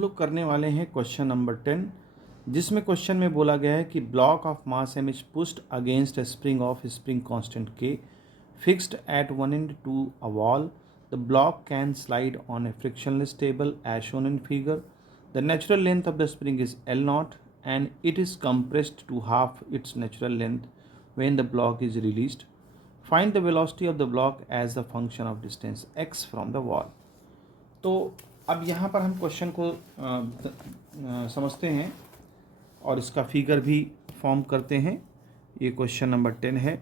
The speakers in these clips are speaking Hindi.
लोग करने वाले हैं क्वेश्चन नंबर 10, जिसमें क्वेश्चन में बोला गया है कि block of mass m is pushed against a spring of spring constant k fixed at one end to a wall. The block can slide on a frictionless table as shown in figure. The natural length of the spring is L naught and it is compressed to half its natural length when the block is released. Find the velocity of the block as a function of distance x from the wall. तो अब यहाँ पर हम क्वेश्चन को समझते हैं और इसका फिगर भी फॉर्म करते हैं. ये क्वेश्चन नंबर 10 है.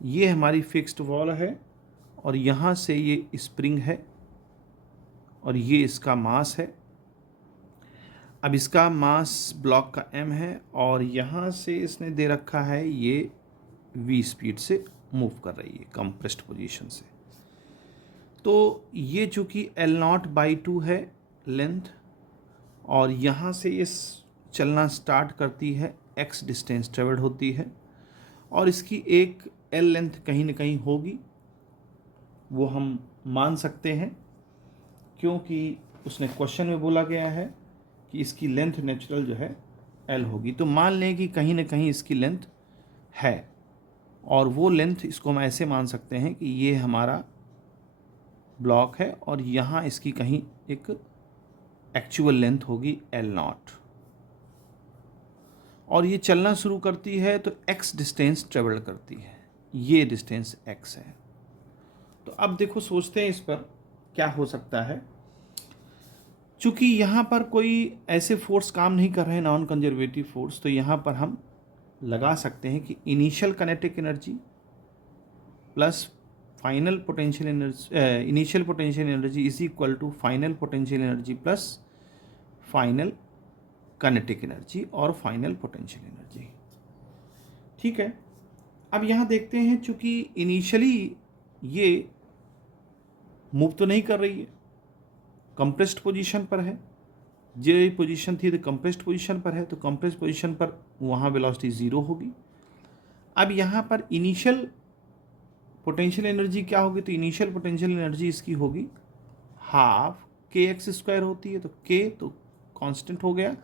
ये हमारी फिक्स्ड वॉल है और यहाँ से ये स्प्रिंग है और ये इसका मास है. अब इसका मास ब्लॉक का m है और यहाँ से इसने दे रखा है ये v स्पीड से मूव कर रही है कंप्रेस्ड पोजीशन से. तो ये चूँकि L नॉट बाई 2 है लेंथ और यहाँ से ये चलना स्टार्ट करती है, x डिस्टेंस ट्रेवल्ड होती है और इसकी एक L लेंथ कहीं ना कहीं होगी, वो हम मान सकते हैं क्योंकि उसने क्वेश्चन में बोला गया है कि इसकी लेंथ नेचुरल जो है L होगी. तो मान लें कि कहीं ना कहीं इसकी लेंथ है और वो लेंथ इसको हम ऐसे मान सकते हैं कि ये हमारा ब्लॉक है और यहाँ इसकी कहीं एक एक्चुअल लेंथ होगी L नॉट और ये चलना शुरू करती है तो x डिस्टेंस ट्रेवल करती है, ये डिस्टेंस x है. तो अब देखो सोचते हैं इस पर क्या हो सकता है. चूँकि यहाँ पर कोई ऐसे फोर्स काम नहीं कर रहे हैं, नॉन कंजर्वेटिव फोर्स, तो यहाँ पर हम लगा सकते हैं कि initial kinetic energy plus final potential energy, initial potential energy is equal to final potential energy plus final kinetic energy और फाइनल पोटेंशियल एनर्जी. ठीक है. अब यहाँ देखते हैं चूँकि इनिशियली ये मूव तो नहीं कर रही है, कंप्रेस्ड पोजीशन पर है. जो पोजीशन थी तो कंप्रेस्ड पोजीशन पर है, तो कंप्रेस्ड पोजीशन पर वहाँ वेलोसिटी 0 होगी. अब यहाँ पर इनिशियल पोटेंशियल एनर्जी क्या होगी, तो इनिशियल पोटेंशियल एनर्जी इसकी होगी हाफ के एक्स स्क्वायर होती है, तो के तो कांस्टेंट हो गया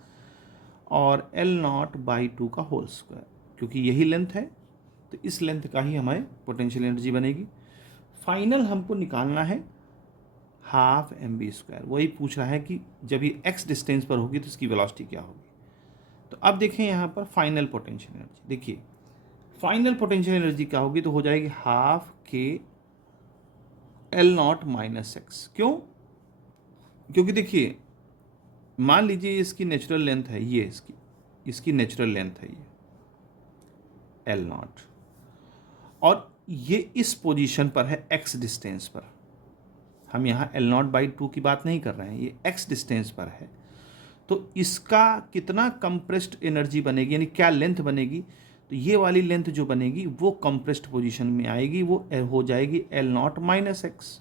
और L नॉट बाई 2 का होल स्क्वायर, क्योंकि यही लेंथ है तो इस लेंथ का ही हमारे पोटेंशियल एनर्जी बनेगी. फाइनल हमको निकालना है हाफ mv स्क्वायर. वही पूछ रहा है कि जब ये x डिस्टेंस पर होगी तो इसकी वेलोसिटी क्या होगी. तो अब देखें यहाँ पर फाइनल पोटेंशियल एनर्जी. देखिए फाइनल पोटेंशियल एनर्जी क्या होगी, तो हो जाएगी half K L not minus x. क्यों? क्योंकि देखिए मान लीजिए इसकी नेचुरल लेंथ है ये, इसकी नेचुरल लेंथ है ये L नॉट और ये इस पोजीशन पर है x डिस्टेंस पर. हम यहाँ L नॉट बाई 2 की बात नहीं कर रहे हैं, ये x डिस्टेंस पर है. तो इसका कितना कंप्रेस्ड एनर्जी बनेगी, यानी क्या लेंथ बनेगी, तो ये वाली लेंथ जो बनेगी वो कंप्रेस्ड पोजीशन में आएगी, वो हो जाएगी L not minus x.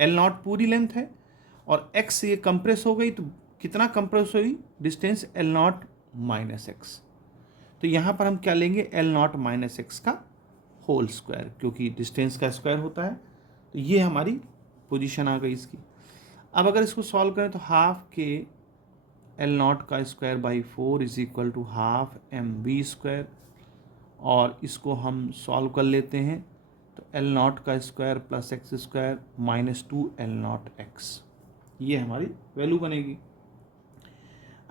L not पूरी लेंथ है और x ये कंप्रेस हो गई, तो कितना कंप्रेस हुई distance L not minus x. तो यहाँ पर हम क्या लेंगे, L नॉट माइनस एक्स का होल स्क्वायर, क्योंकि डिस्टेंस का स्क्वायर होता है. तो ये हमारी पोजीशन आ गई इसकी. अब अगर इसको सॉल्व करें तो हाफ के L नॉट का square by 4 is equal to half mv square और इसको हम सॉल्व कर लेते हैं तो L नॉट का square plus X square minus 2 L naught X, ये हमारी वैल्यू बनेगी.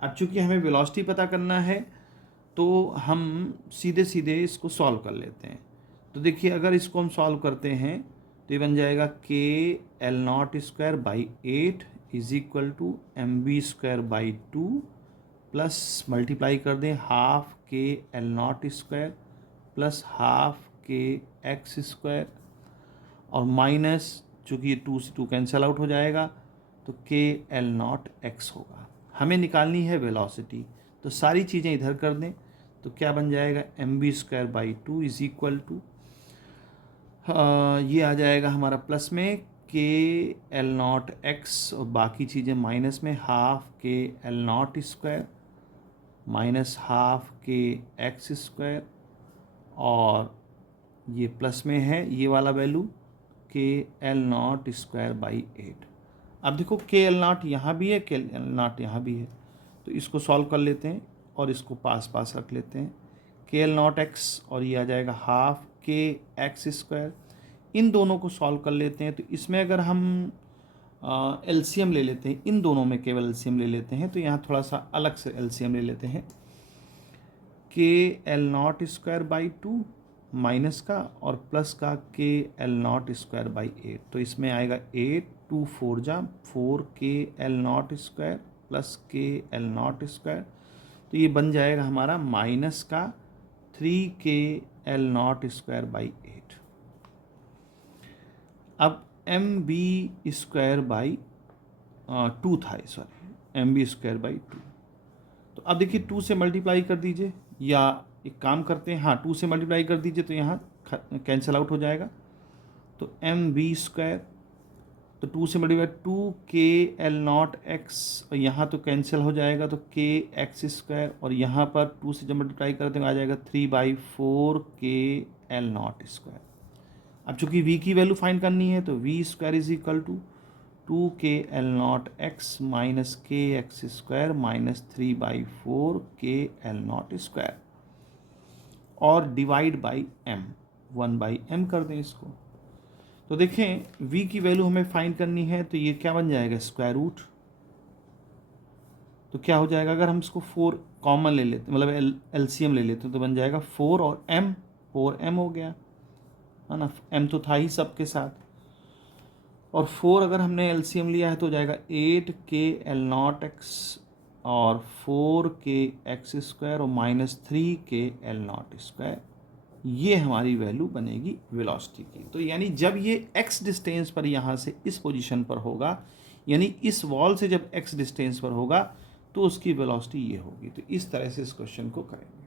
अब चूँकि हमें वेलोसिटी पता करना है तो हम सीधे सीधे इसको सॉल्व कर लेते हैं. तो देखिए अगर इसको हम सॉल्व करते हैं तो ये बन जाएगा K L naught square by 8 is equal to mv square by 2 plus multiply कर दें half K L naught square plus half K X square और माइनस, चूँकि ये 2 से 2 कैंसिल आउट हो जाएगा तो के L नॉट एक्स होगा. हमें निकालनी है वेलोसिटी, तो सारी चीज़ें इधर कर दें तो क्या बन जाएगा mv square by 2 is equal to ये आ जाएगा हमारा प्लस में के L नॉट एक्स और बाकी चीज़ें माइनस में half K L naught square minus half K X square और ये प्लस में है ये वाला वैल्यू के L नॉट स्क्वायर बाई 8. अब देखो के एल नॉट यहाँ भी है, के एल नॉट यहाँ भी है, तो इसको सॉल्व कर लेते हैं और इसको पास पास रख लेते हैं। के एल नॉट एक्स और ये आ जाएगा हाफ के एक्स स्क्वायर। इन दोनों को सॉल्व कर लेते हैं, तो इसमें अगर हम एलसीएम ले लेते हैं, इन दोनों में केवल एलसीएम ले लेते हैं, तो यहाँ थोड़ा सा अलग से एलसीएम ले लेते हैं। के L naught square by 2 minus का और प्लस का के एल नॉट स्क्वायर बाई 8, तो इसमें आएगा 8, 2 4 जा 4 के एल नॉट स्क्वायर प्लस के एल नॉट स्क्वायर, तो ये बन जाएगा हमारा माइनस का 3 के एल नॉट स्क्वायर बाई 8। अब एम बी स्क्वायर बाई 2 था, sorry M B square by 2, तो अब देखिए 2 से मल्टीप्लाई कर दीजिए, या एक काम करते हैं, हाँ 2 से मल्टीप्लाई कर दीजिए तो यहाँ कैंसिल आउट हो जाएगा, तो एम बी स्क्वायर, तो 2 से multiply 2 K L naught x, और यहाँ तो कैंसिल हो जाएगा, तो के एक्स स्क्वायर, और यहाँ पर 2 से जब मल्टीप्लाई करते हैं आ जाएगा 3/4 के एल नॉट स्क्वायर। अब चूंकि v की वैल्यू फाइंड करनी है, तो V square is equal to 2 K L naught X minus K X square minus 3/4 K L naught square, और डिवाइड बाई एम, 1/m कर दें इसको। तो देखें v की वैल्यू हमें फाइंड करनी है, तो ये क्या बन जाएगा, स्क्वायर रूट। तो क्या हो जाएगा, अगर हम इसको 4 कॉमन ले लेते, मतलब एलसीएम ले लेते, तो बन जाएगा 4 और m, 4m हो गया, है ना, m तो था ही सबके साथ, और 4 अगर हमने एलसीएम लिया है तो हो जाएगा 8 के एल नॉट एक्स और 4 के एक्स स्क्वायर और माइनस 3 के एल नॉट स्क्वायर, ये हमारी वैल्यू बनेगी वेलोसिटी की। तो यानी जब ये x डिस्टेंस पर यहाँ से इस पोजीशन पर होगा, यानी इस वॉल से जब x डिस्टेंस पर होगा, तो उसकी वेलोसिटी ये होगी। तो इस तरह से इस क्वेश्चन को करेंगे।